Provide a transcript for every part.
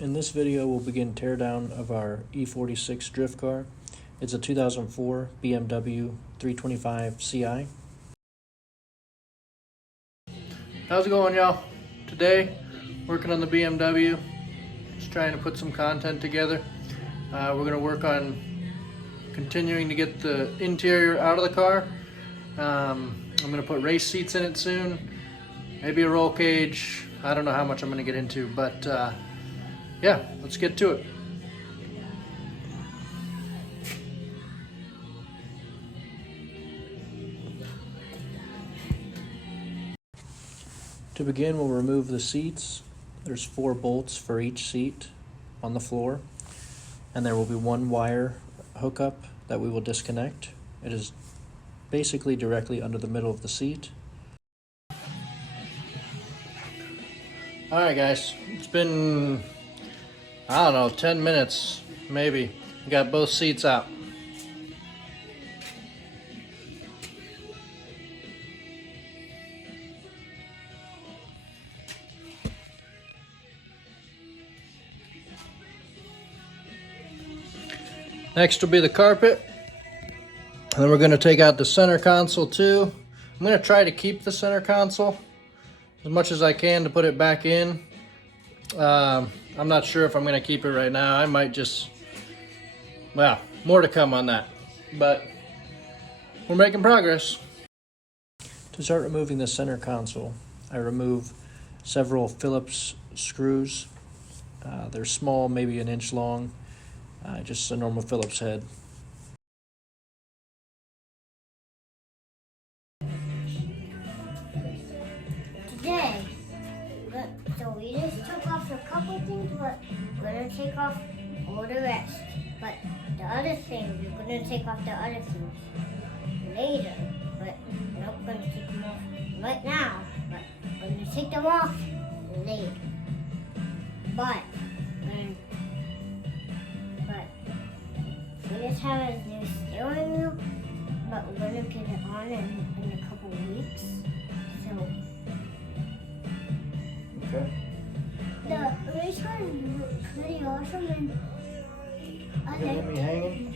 In this video, we'll begin teardown of our E46 Drift Car. It's a 2004 BMW 325 Ci. How's it going, y'all? Today, working on the BMW. Just trying to put some content together. We're going to work on continuing to get the interior out of the car. I'm going to put race seats in it soon. Maybe a roll cage. I don't know how much I'm going to get into, but yeah, let's get to it. To begin, we'll remove the seats. There's 4 bolts for each seat on the floor, and there will be 1 wire hookup that we will disconnect. It is basically directly under the middle of the seat. Alright guys, it's been, I don't know, 10 minutes maybe. Got both seats out. Next will be the carpet. And then we're going to take out the center console too. I'm going to try to keep the center console as much as I can to put it back in. I'm not sure if I'm going to keep it right now. I might just, well, more to come on that. But we're making progress. To start removing the center console, I remove several Phillips screws. They're small, maybe 1 inch long. Just a normal Phillips head. Today, so we just took off a couple things, but we're going to take off all the rest. But the other things, we're going to take off the other things later. But we're not going to take them off right now, but we're going to take them off later. But we just have a new steering wheel, but we're going to get it on in a couple weeks. So, okay. the race car is pretty awesome, and I You got me hanging?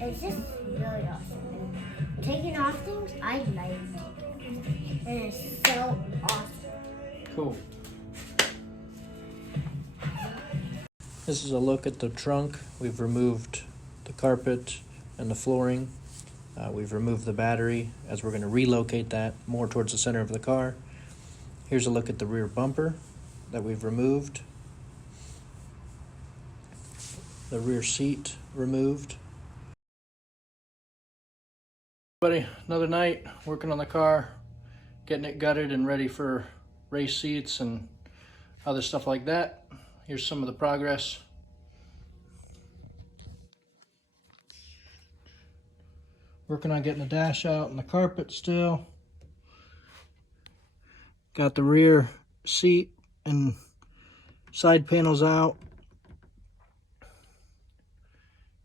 it's just really awesome. And taking off things, I like taking, and it's so awesome. Cool. This is a look at the trunk. We've removed the carpet and the flooring. We've removed the battery as we're going to relocate that more towards the center of the car. Here's a look at the rear bumper that we've removed. The rear seat removed. Buddy, another night working on the car, getting it gutted and ready for race seats and other stuff like that. Here's some of the progress. Working on getting the dash out and the carpet still. Got the rear seat and side panels out.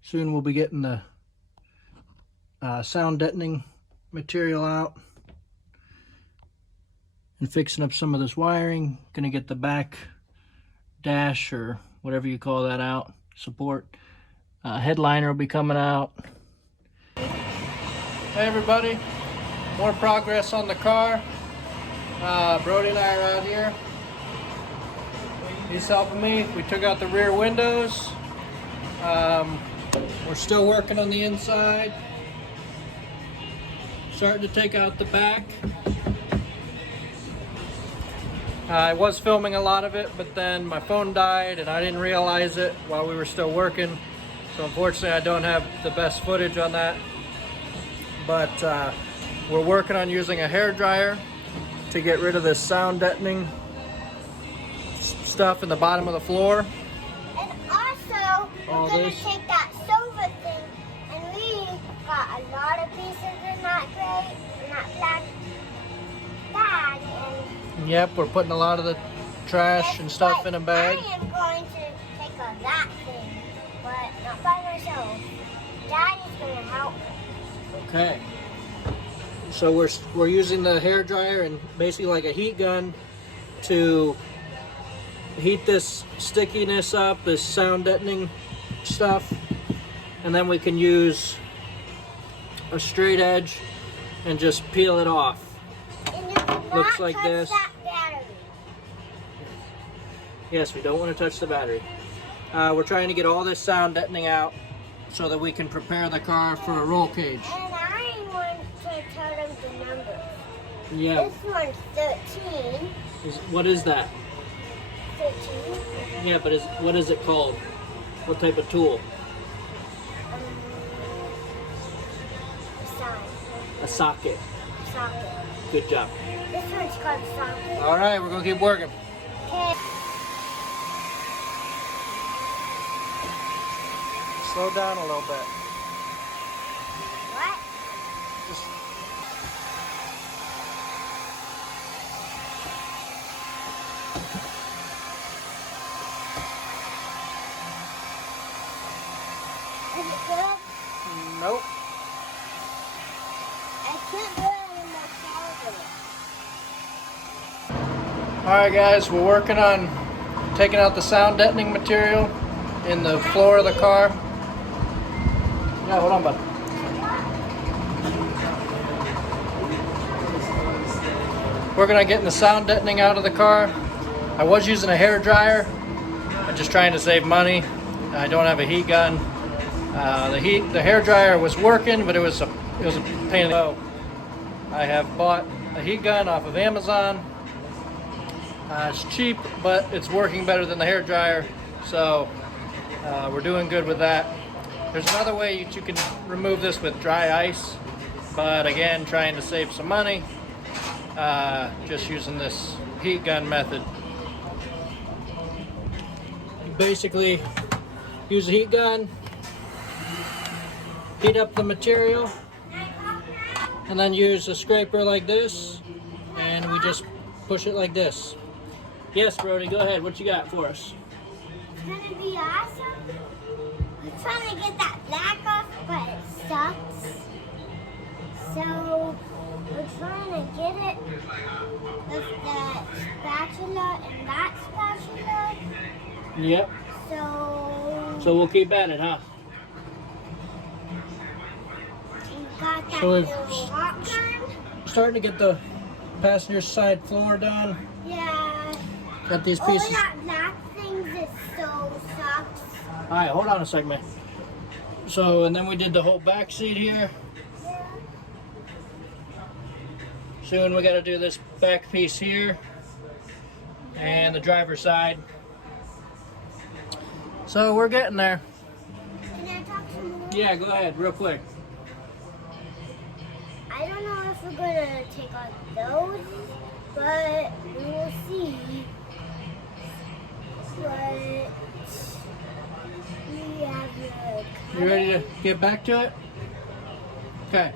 Soon we'll be getting the sound deadening material out and fixing up some of this wiring. Gonna get the back dash or whatever you call that out, support. Headliner will be coming out. Hey everybody, more progress on the car. Brody and I are out here. He's helping me. We took out the rear windows. We're still working on the inside. Starting to take out the back. I was filming a lot of it, but then my phone died and I didn't realize it while we were still working. So unfortunately I don't have the best footage on that. But we're working on using a hairdryer to get rid of this sound deadening stuff in the bottom of the floor. And also, we're going to take that silver thing, and we got a lot of pieces in that gray, in that black bag. And yep, we're putting a lot of the trash and stuff in a bag. I am going to take a that thing, but not by myself. Daddy's going to help me. Okay. So we're using the hair dryer and basically like a heat gun to heat this stickiness up, this sound deadening stuff, and then we can use a straight edge and just peel it off. And you do not Looks like touch this. that battery. Yes, we don't want to touch the battery. We're trying to get all this sound deadening out so that we can prepare the car for a roll cage. And I want to tell them the numbers. Yeah. This one's 13. What is that? 13. Yeah, but what is it called? What type of tool? A sign. A socket. Socket. Good job. This one's called a socket. All right, we're gonna keep working. Okay. Slow down a little bit. What? Just Is it good? nope. I can't do it in my shower. All right, guys, we're working on taking out the sound deadening material in the floor of the car. Yeah, hold on, bud. Working on getting the sound deadening out of the car. I was using a hair dryer. I'm just trying to save money. I don't have a heat gun. The hair dryer was working, but it was a pain in the butt. I have bought a heat gun off of Amazon. It's cheap, but it's working better than the hair dryer, so we're doing good with that. There's another way that you can remove this with dry ice, but again, trying to save some money, just using this heat gun method. You basically use a heat gun, heat up the material, and then use a scraper like this, and we just push it like this. Yes, Brody, go ahead. What you got for us? It's gonna be awesome. I'm trying to get that black off, but it sucks. So we're trying to get it with the spatula and that spatula. Yep. So we'll keep at it, huh? We got that So we've little hot gun. starting to get the passenger side floor done. Yeah. Got these Oh, pieces. that black thing is so sucks. All right, hold on a second, man. So, and then we did the whole back seat here. Soon we got to do this back piece here and the driver's side. So we're getting there. Can I talk some more? Yeah, go ahead, real quick. I don't know if we're gonna take on those, but we will see. But we have the You ready to get back to it? Okay.